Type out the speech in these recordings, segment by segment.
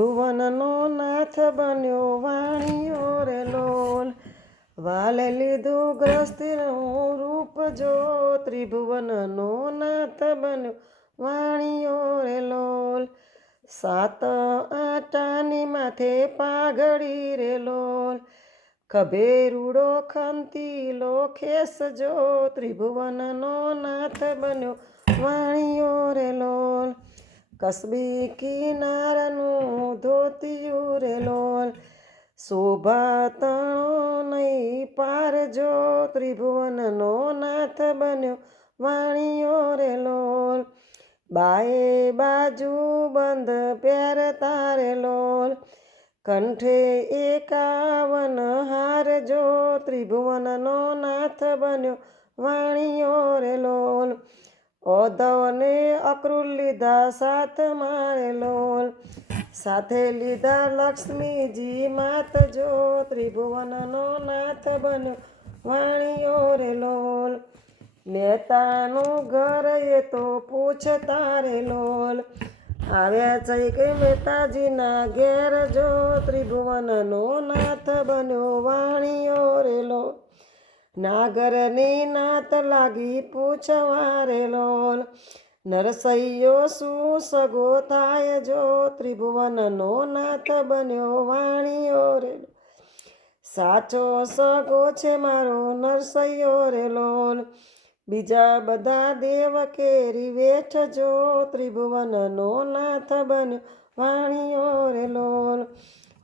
ત્રિભુવનનો નાથ બન્યો વાણિયો રે લોલ. વાલે લીધું ગ્રસ્તીનું રૂપ જો ત્રિભુવનનો નાથ બન્યો વાણિયો રે લોલ. સાત આટાની માથે પાઘડી રે લોલ. ખભે રૂડો ખંતીલો ખેસ જો ત્રિભુવનનો નાથ બન્યો વાણિયો રે લોલ. કસબી કિનારનું ધોતિયું રે લોલ. શોભા તણો નહીં પાર જો ત્રિભુવનનો નાથ બન્યો વાણિયો રે લોલ. બાએ બાજુ બંધ પહેરતા રે લોલ. કંઠે 51 હાર જો ત્રિભુવનનો નાથ બન્યો વાણિયો રે લોલ. ઓધવને અક્રૂર લીધા સાથ મારે લોલ. સાથે લીધા લક્ષ્મીજી માત જો ત્રિભુવનનો નાથ બન્યો વાણિયો રે લોલ. મહેતાનું ઘર એ તો પૂછતા રે લોલ. આવ્યા છે કે મહેતાજીના ઘેર જો ત્રિભુવનનો નાથ બન્યો વાણિયો રે લોલ. નાગરની નાત લાગી પૂછવા રે લોલ. નરસૈયો શું સગો થાય જો ત્રિભુવનનો નાથ બન્યો વાણિયો રે લોલ. સાચો સગો છે મારો નરસૈયો રે લોલ. બીજા બધા દેવ કેરી વેઠ જો ત્રિભુવનનો નાથ બન્યો વાણિયો રે લોલ.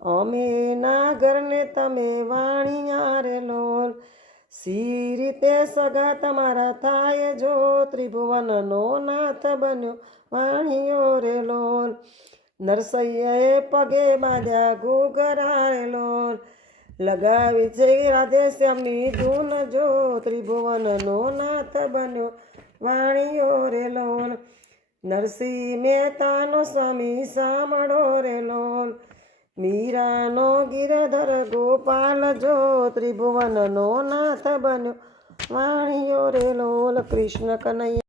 અમે નાગરને તમે વાણિયા રે લોલ. સી રીતે સગા તમારા થાય જો ત્રિભુવનનો નાથ બન્યો વાણિયો રે લોલ. નરસૈયાએ પગે બાંધ્યા ઘૂઘરા રે લોલ. લગાવી છે રાધેશ્યામની ધૂન જો ત્રિભુવનનો નાથ બન્યો વાણિયો રે લોલ. નરસિંહ મહેતાનો સ્વામી સાંભળો રે લોલ. મીરાનો ગિરધર ગોપાલ જો ત્રિભુવનનો નાથ બન્યો વાણિયો રે લોલ. કૃષ્ણ કનૈયા.